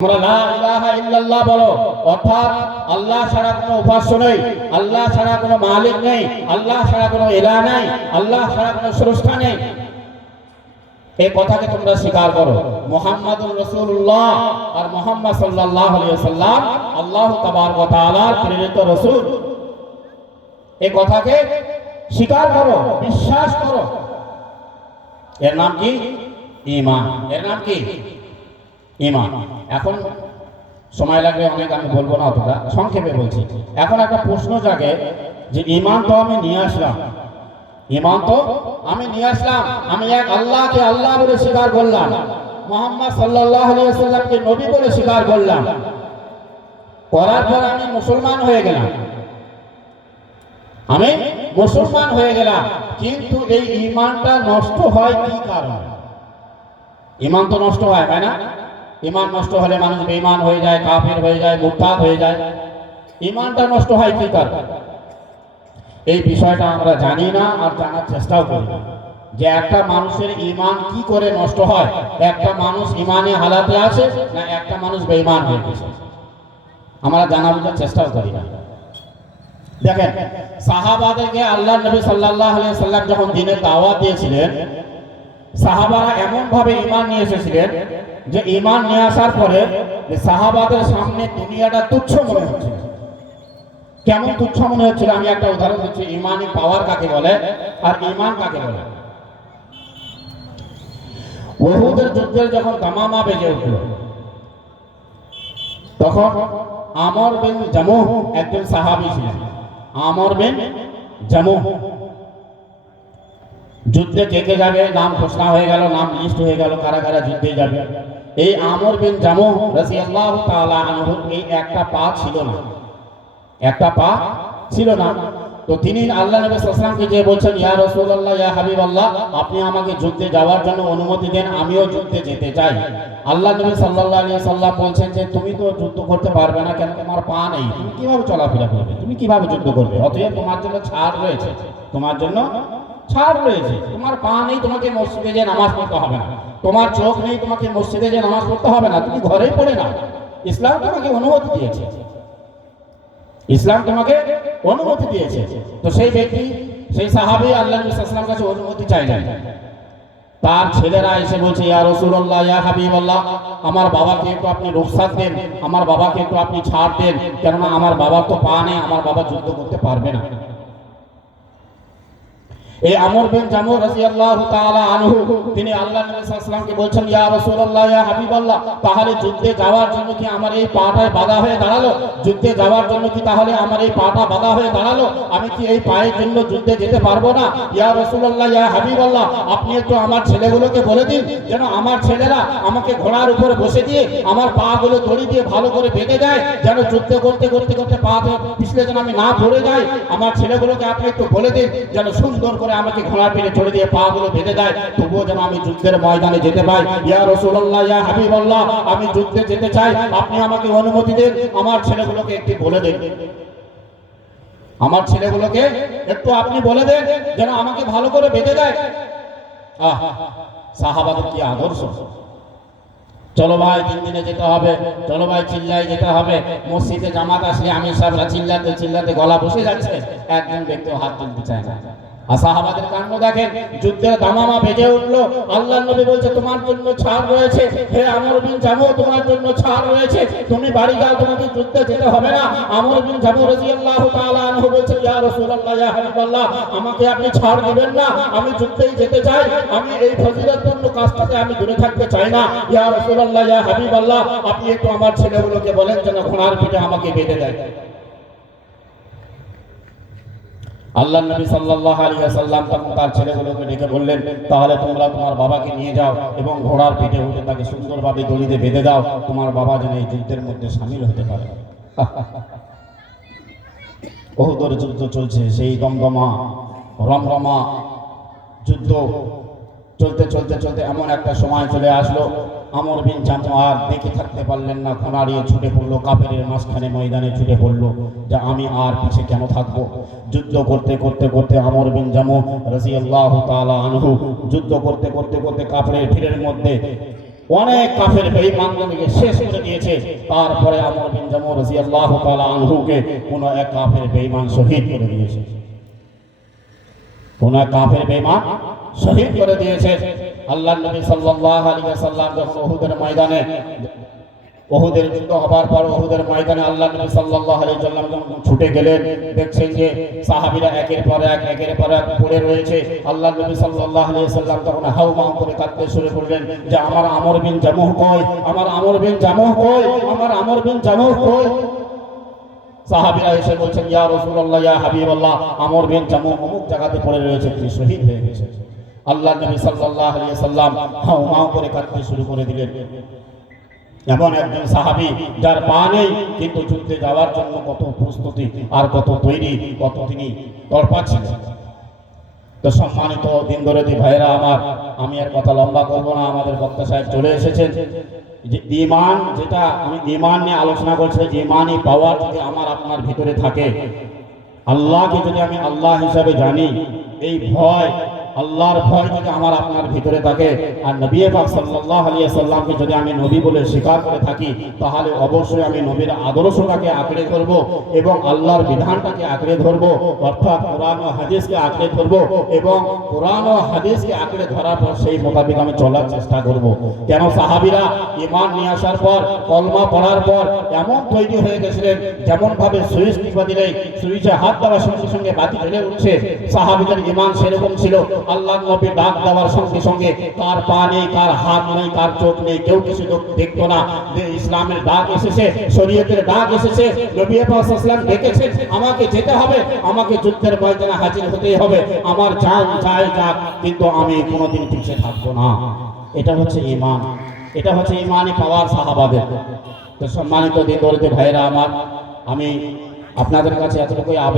তোমরা লা ইলাহা ইল্লাল্লাহ বলো, অর্থাৎ আল্লাহ ছাড়া কোনো উপাস্য নেই, আল্লাহ ছাড়া কোনো মালিক নেই, আল্লাহ ছাড়া কোনো ইলাহ নেই, আল্লাহ ছাড়া কোনো স্রষ্টা নেই। এই কথাকে তোমরা স্বীকার করো। মুহাম্মাদুর রাসূলুল্লাহ আর মুহাম্মদ সাল্লাল্লাহু আলাইহি ওয়াসাল্লাম আল্লাহ তাবারক ওয়া তাআলার প্রেরিত রাসূল। এই কথাকে স্বীকার করো, বিশ্বাস করো। এর নাম কি? ঈমান। এর নাম কি? ঈমান। এখন সময় লাগবে অনেক, আমি বলবো না, অতটা সংক্ষেপে বলছি। এখন একটা প্রশ্ন জাগে যে ঈমান তো আমি নিয়ে আসলাম, ঈমান তো আমি নিয়ে আসলাম, আমি এক আল্লাহকে আল্লাহ বলে স্বীকার করলাম, মুহাম্মদ সাল্লাল্লাহু আলাইহি ওয়াসাল্লামকে নবী বলে স্বীকার করলাম, করার পর আমি মুসলমান হয়ে গেলাম, আমি মুসলমান হয়ে গেলাম। কিন্তু এই ঈমানটা নষ্ট হয় কি কারণে? ঈমান তো নষ্ট হয়, তাই না? ঈমান নষ্ট হলে মানুষ বেঈমান হয়ে যায়, কাফির হয়ে যায়, মুরতাদ হয়ে যায়। ঈমানটা নষ্ট হয় কি কারণে? এই বিষয়টা আমরা জানি না আর জানার চেষ্টাও করি না, যে একটা মানুষের ঈমান কি করে নষ্ট হয়। একটা মানুষ ঈমানে হালাতে আছে না একটা মানুষ বেঈমান হয়ে গেছে, আমরা জানা বোঝার চেষ্টাও করি না। দেখেন, সাহাবাদেরকে আল্লাহ নবী সাল্লাল্লাহু আলাইহি ওয়াসাল্লাম যখন দ্বীনের দাওয়াত দিয়েছিলেন, সাহাবারা এমন ভাবে ঈমান নিয়ে এসেছিলেন যে ঈমান নিয়ে আসার পরে সাহাবাদের সামনে দুনিয়াটা তুচ্ছ মনে হচ্ছিল। কেমন তুচ্ছ মনে হচ্ছিল? আমি একটা উদাহরণ দিচ্ছি, ঈমানি পাওয়ার কাকে বলে আর ঈমান কাকে বলে। উহুদের যুদ্ধের যখন দামামা বেজে উঠল, তখন আমর বিন জামুহ একজন সাহাবী ছিলেন। আমর বিন জামুহ যুদ্ধে কে কে যাবে নাম ঘোষণা হয়ে গেল, নাম লিস্ট হয়ে গেল, কারা কারা যুদ্ধে যাবে। এই আমর বিন জামুহ রাদিয়াল্লাহু তাআলা আনহু এই একটা পা ছিল না, একটা পা ছিল না। তো তিনি আল্লাহ নবী সাল্লাল্লাহু আলাইহি ওয়াসাল্লামকে যে বলছেন, ইয়া রাসূলুল্লাহ, ইয়া হাবিবাল্লাহ, আপনি আমাকে যুদ্ধে যাওয়ার জন্য অনুমতি দেন, আমিও যুদ্ধে যেতে চাই। আল্লাহ নবী সাল্লাল্লাহু আলাইহি ওয়াসাল্লাম বলছেন যে তুমি তো যুদ্ধ করতে পারবে না, কেন? তোমার পা নেই, তুমি কিভাবে চলাফেরা করবে, তুমি কিভাবে যুদ্ধ করবে? অতএব তোমার জন্য ছাড় রয়েছে, তোমার জন্য ছাড় রয়েছে। তোমার পা নেই, তোমাকে মসজিদে যে নামাজ পড়তে হবে না, তোমার চোখ নেই, তোমাকে মসজিদে যে নামাজ পড়তে হবে না, তুমি ঘরেই পড়ে নাও। ইসলাম তোমাকে অনুমতি দিয়েছে, ইসলাম তোমাকে অনুমতি দিয়েছে। তো সেই ব্যক্তি, সেই সাহাবী আল্লাহ নবী সাল্লাল্লাহু আলাইহি ওয়াসাল্লাম কাছে অনুমতি চাইলেন। তার ছেলেরা এসে বলছে, ইয়া রাসূলুল্লাহ, ইয়া হাবিবাল্লাহ, আমার বাবাকে একটু আপনি রুখসাত দেন, আমার বাবাকে একটু আপনি ছাড় দেন, কেননা আমার বাবার তো পা নেই, আমার বাবা যুদ্ধ করতে পারবে না। এই আমর বিন জামুহ রাদিয়াল্লাহু তাআলা আনহু তিনি আল্লাহ নবী সাল্লাল্লাহু আলাইহি ওয়াসাল্লামকে বলছেন, ইয়া রাসূলুল্লাহ, ইয়া হাবিবাল্লাহ, তাহলে যুদ্ধে যাওয়ার জন্য কি আমার এই পাটা বাধা হয়ে দাঁড়ালো? যুদ্ধে যাওয়ার জন্য কি তাহলে আমার এই পাটা বাধা হয়ে দাঁড়ালো? আমি কি এই পায়ের জন্য যুদ্ধে যেতে পারবো না? ইয়া রাসূলুল্লাহ, ইয়া হাবিবাল্লাহ, আপনি একটু আমার ছেলেগুলোকে বলে দিন যেন আমার ছেলেরা আমাকে ঘোড়ার উপরে বসে দিয়ে আমার পাগুলো দড়ি দিয়ে ভালো করে বেঁধে দেয়, যেন যুদ্ধ করতে করতে করতে পা পিছলে যেন আমি না পড়ে যাই। আমার ছেলেগুলোকে আপনি একটু বলে দিন যেন সুন্দর করে আমাকে ঘোড়ার পিঠে চড়ে দিয়ে পা গুলো বেঁধে দেয়, তবুও যেন আমি যুদ্ধের ময়দানে যেতে পাই। ইয়া রাসূলুল্লাহ, ইয়া হাবিবাল্লাহ, আমি যুদ্ধে যেতে চাই, আপনি আমাকে অনুমতি দেন, আমার ছেলেগুলোকে একটু বলে দেন, আমার ছেলেগুলোকে একটু আপনি বলে দেন যেন আমাকে ভালো করে বেঁধে দেয়। সাহাবাদের কি আদর্শ! চলো ভাই, 3 দিনে যেতে হবে, চলো ভাই চিল্লাই যেতে হবে। মসজিদে জামাত আসলে আমি সাহেবরা চিল্লাতে চিল্লাতে গলা বসে যাচ্ছে, একজন ব্যক্তি হাত তুলতে চায় না। আর সাহাবাদের কাণ্ড দেখেন, যুদ্ধের দামামা বেজে উঠলো, আল্লাহর নবী বলছে তোমার জন্য ছাড় রয়েছে, হে আমর বিন জামুহ, তোমার জন্য ছাড় রয়েছে, তুমি বাড়ি যাও, তোমাকে যুদ্ধে যেতে হবে না। আমর বিন জামুহ রাদিয়াল্লাহু তাআলা আনহু বলছে, ইয়া রাসূলুল্লাহ, ইয়া হাবিবাল্লাহ, আমাকে আপনি ছাড় দিবেন না, আমি যুদ্ধেই যেতে চাই, আমি এই ফজিলতপূর্ণ কাজটাতে আমি দূরে থাকতে চাই না। ইয়া রাসূলুল্লাহ, ইয়া হাবিবাল্লাহ, আপনি একটু আমার ছেলেগুলোকে বলেন যেন ঘোড়ার পিঠে আমাকে বেঁধে দেয়। আল্লাহ নবী সাল্লাল্লাহু আলাইহি ওয়াসাল্লাম তখন তার ছেলেগুলোকে ডেকে বললেন, তাহলে তোমরা তোমার বাবাকে নিয়ে যাও এবং ঘোড়ার পিঠে উঠে তাকে সুন্দরভাবে দড়িতে বেঁধে দাও, তোমার বাবা যেন এই যুদ্ধের মধ্যে শামিল হতে পারে। উহুদের যুদ্ধ চলছে, সেই দমদমা রমরমা যুদ্ধ চলতে চলতে চলতে এমন একটা সময় চলে আসলো, আমর বিন জামুহ আর দেখে থাকতে পারলেন না, ঘোড়াড়িয়ে ছুটে পড়লো, কাফেরের মাঝখানে ময়দানে ছুটে পড়লো, যে আমি আর পিছে কেন থাকবো। যুদ্ধ করতে করতে করতে আমর বিন জামুহ রাদিয়াল্লাহু তাআলা আনহু যুদ্ধ করতে করতে করতে কাফেরের ভিড়ের মধ্যে অনেক কাফের বেঈমানদেরকে শেষ করে দিয়েছে। তারপরে আমর বিন জামু রাদিয়াল্লাহু তাআলা আনহুকে কোন এক কাফের বেঈমান শহীদ করে দিয়েছে। কোন এক কাফের বেঈমান শহীদ করে দিয়েছে। আল্লাহর নবী সাল্লাল্লাহু আলাইহি ওয়াসাল্লাম যখন উহুদের ময়দানে, উহুদের যুদ্ধ হবার পর উহুদের ময়দানে আল্লাহর নবী সাল্লাল্লাহু আলাইহি ওয়াসাল্লাম যখন ছুটে গেলেন, দেখছেন যে সাহাবীরা একের পর এক পড়ে রয়েছে। আল্লাহর নবী সাল্লাল্লাহু আলাইহি ওয়াসাল্লাম তখন হাউমাউ করে কাঁদতে শুরু করলেন যে আমার আমর বিন জামুহ কই, আমার আমর বিন জামুহ কই, আমার আমর বিন জামুহ কই। সাহাবীরা এসে বলছেন ইয়া রাসূলুল্লাহ, ইয়া হাবিবাল্লাহ, আমর বিন জামুহ অমুক জায়গাতে পড়ে রয়েছে, তিনি শহীদ হয়ে গেছে। আল্লাহর নবী সাল্লাল্লাহু আলাইহি ওয়াসাল্লাম হাউমাউ করে কাঁদতে শুরু করে দিলেন। এমন একজন সাহাবী যার পা নেই, কিন্তু যুদ্ধে যাওয়ার জন্য কত প্রস্তুতি আর কত তৈরি, কত তিনি তড়পাচ্ছিলেন। তো সম্মানিত দিনদরদি ভাইরা আমার, আমি আর কথা লম্বা করব না, আমাদের বক্তা সাহেব চলে এসেছেন। যে ঈমান, যেটা আমি ঈমান নিয়ে আলোচনা করছি, ঈমানি পাওয়ার যদি আমার আপনার ভিতরে থাকে, আল্লাহকে যদি আমি আল্লাহ হিসাবে জানি, এই ভয়, আল্লাহর ভয় যদি আমার আপনার ভিতরে থাকে, আর নবী পাক সাল্লাল্লাহু আলাইহি ওয়াসাল্লামকে যদি আমি নবী বলে স্বীকার করে থাকি, তাহলে অবশ্যই আমি নবীর আদর্শটাকে আঁকড়ে ধরব এবং আল্লাহর বিধানটাকে আঁকড়ে ধরব, অর্থাৎ কোরআন ও হাদিসকে আঁকড়ে ধরব এবং কোরআন ও হাদিসকে আঁকড়ে ধরার পর সেই মোতাবেক আমি চলার চেষ্টা করব। কেন সাহাবীরা ঈমান নিয়ে আসার পর, কলমা পড়ার পর এমন তৈরি হয়ে গেছিলেন, যেমন ভাবে সুইচ টিপা দিলেই সুইচে হাত দেওয়ার সঙ্গে সঙ্গে বাতি জ্বলে উঠছে। সাহাবীদের ঈমান সেরকম ছিল। আল্লাহর নবী ডাক দেওয়ার সঙ্গে সঙ্গে কার পা নেই, কার হাত নেই, কার চোখ নেই, কেউ কিছু দেখতো না। যে ইসলামের ডাক এসেছে, শরীয়তের ডাক এসেছে, নবী পাক সাল্লাল্লাহু আলাইহি ওয়াসাল্লাম ডেকেছেন, আমাকে যেতে হবে, আমাকে যুদ্ধের ময়দানে হাজির হতেই হবে, আমার জান যায় যাক, কিন্তু আমি কোনোদিন পিছিয়ে থাকবো না। এটা হচ্ছে ঈমান, এটা হচ্ছে ঈমানি পাওয়ার সাহাবাদের। তো সম্মানিত দিনদরদি ভাইরা আমার, আমি আপনাদের কাছে এতটুকুই আবেদন